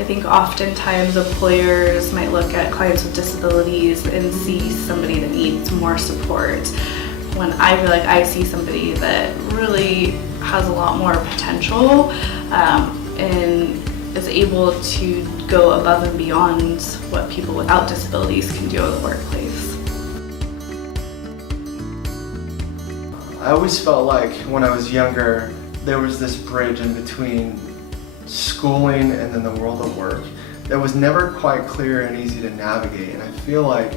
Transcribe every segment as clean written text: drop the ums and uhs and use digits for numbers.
I think oftentimes employers might look at clients with disabilities and see somebody that needs more support, when I feel like I see somebody that really has a lot more potential and is able to go above and beyond what people without disabilities can do in the workplace. I always felt like when I was younger, there was this bridge in between schooling and then the world of work that was never quite clear and easy to navigate. And I feel like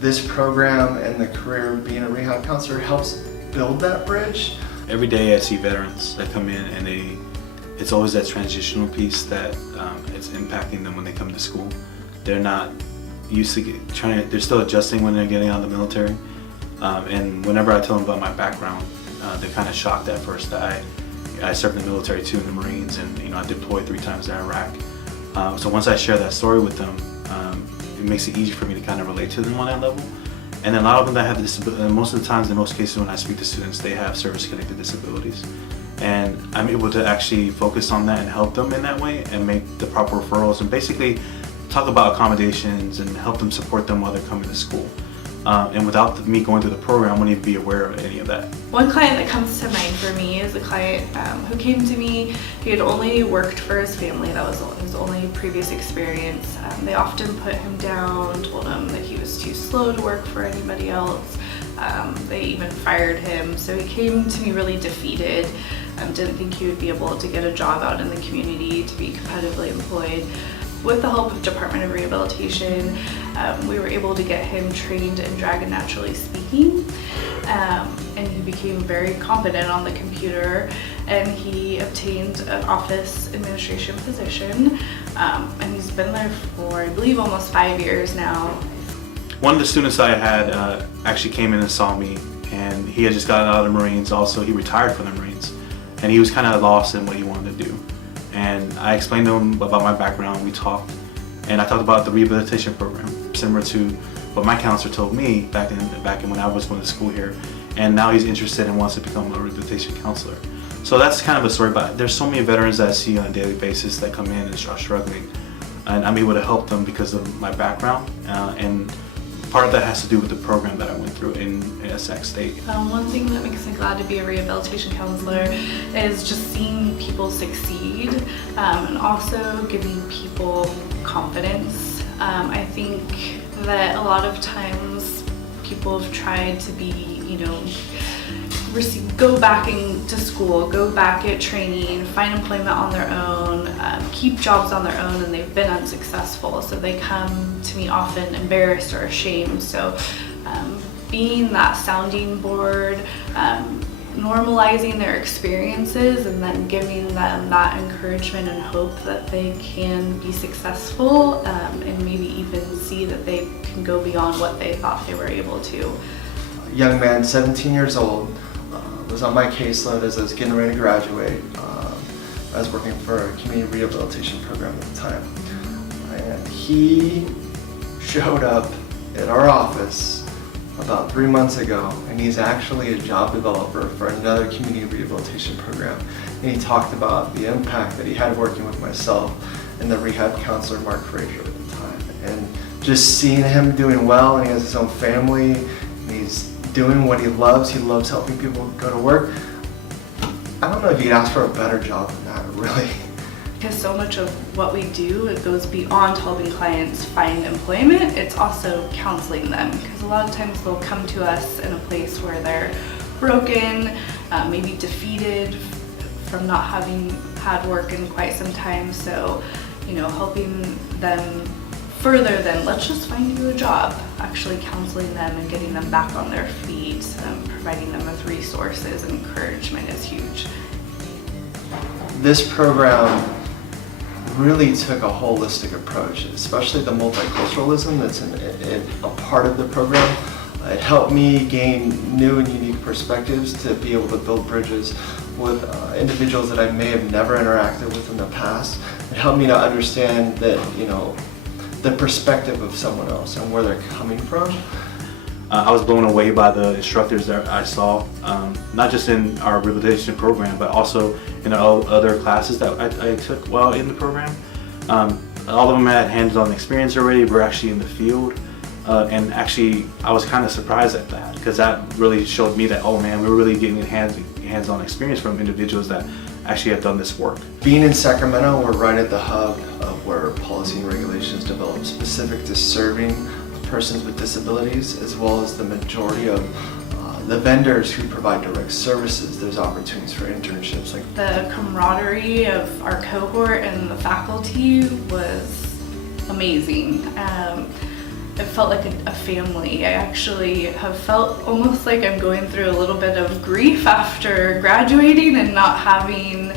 this program and the career of being a rehab counselor helps build that bridge. Every day I see veterans that come in and it's always that transitional piece that it's impacting them when they come to school. They're not used to they're still adjusting when they're getting out of the military. And whenever I tell them about my background, they're kind of shocked at first that I served in the military too, in the Marines, and I deployed 3 times to Iraq. So once I share that story with them, it makes it easy for me to kind of relate to them on that level. And a lot of them that have disabilities, most of the times, in most cases when I speak to students, they have service-connected disabilities. And I'm able to actually focus on that and help them in that way and make the proper referrals and basically talk about accommodations and help them support them while they're coming to school. And without me going through the program, I wouldn't even be aware of any of that. One client that comes to mind for me is a client who came to me. He had only worked for his family. That was his only previous experience. They often put him down, told him that he was too slow to work for anybody else. They even fired him. So he came to me really defeated. Didn't think he would be able to get a job out in the community to be competitively employed. With the help of Department of Rehabilitation, we were able to get him trained in Dragon Naturally Speaking, and he became very competent on the computer, and he obtained an office administration position, and he's been there for, I believe, almost 5 years now. One of the students I had actually came in and saw me, and he had just gotten out of the Marines. Also, he retired from the Marines, and he was kind of lost in what he wanted to do. And I explained to him about my background. We talked, and I talked about the rehabilitation program, similar to what my counselor told me back in when I was going to school here. And now he's interested and wants to become a rehabilitation counselor. So that's kind of a story about it. There's so many veterans that I see on a daily basis that come in and start struggling, and I'm able to help them because of my background. And part of that has to do with the program that I went through in Sac State. One thing that makes me glad to be a rehabilitation counselor is just seeing people succeed and also giving people confidence. I think that a lot of times people have tried to be, go back to school, go back at training, find employment on their own, keep jobs on their own, and they've been unsuccessful. So they come to me often embarrassed or ashamed. So being that sounding board, normalizing their experiences, and then giving them that encouragement and hope that they can be successful, and maybe even see that they can go beyond what they thought they were able to. A young man, 17 years old, was on my caseload as I was getting ready to graduate. I was working for a community rehabilitation program at the time. And he showed up at our office about 3 months ago, and he's actually a job developer for another community rehabilitation program. And he talked about the impact that he had working with myself and the rehab counselor, Mark Frazier, at the time. And just seeing him doing well, and he has his own family, and he's doing what he loves helping people go to work. I don't know if you could ask for a better job than that, really. Because so much of what we do, it goes beyond helping clients find employment, it's also counseling them. Because a lot of times they'll come to us in a place where they're broken, maybe defeated from not having had work in quite some time. So, helping them further than let's just find you a job, actually counseling them and getting them back on their feet, providing them with resources and encouragement is huge. This program really took a holistic approach, especially the multiculturalism that's a part of the program. It helped me gain new and unique perspectives to be able to build bridges with individuals that I may have never interacted with in the past. It helped me to understand that, the perspective of someone else and where they're coming from. I was blown away by the instructors that I saw, not just in our rehabilitation program, but also in other classes that I took while in the program. All of them had hands-on experience already. We're actually in the field. And actually, I was kind of surprised at that because that really showed me that, oh man, we're really getting hands-on experience from individuals that actually have done this work. Being in Sacramento, we're right at the hub of where policy and regulations develop specific to serving persons with disabilities, as well as the majority of the vendors who provide direct services. There's opportunities for internships. Like the camaraderie of our cohort and the faculty was amazing. It felt like a family. I actually have felt almost like I'm going through a little bit of grief after graduating and not having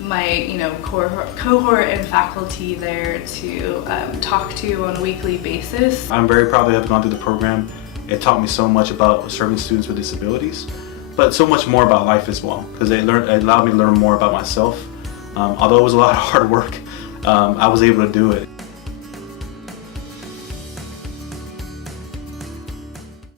my cohort and faculty there to talk to on a weekly basis. I'm very proud to have gone through the program. It taught me so much about serving students with disabilities, but so much more about life as well, because it allowed me to learn more about myself. Although it was a lot of hard work, I was able to do it.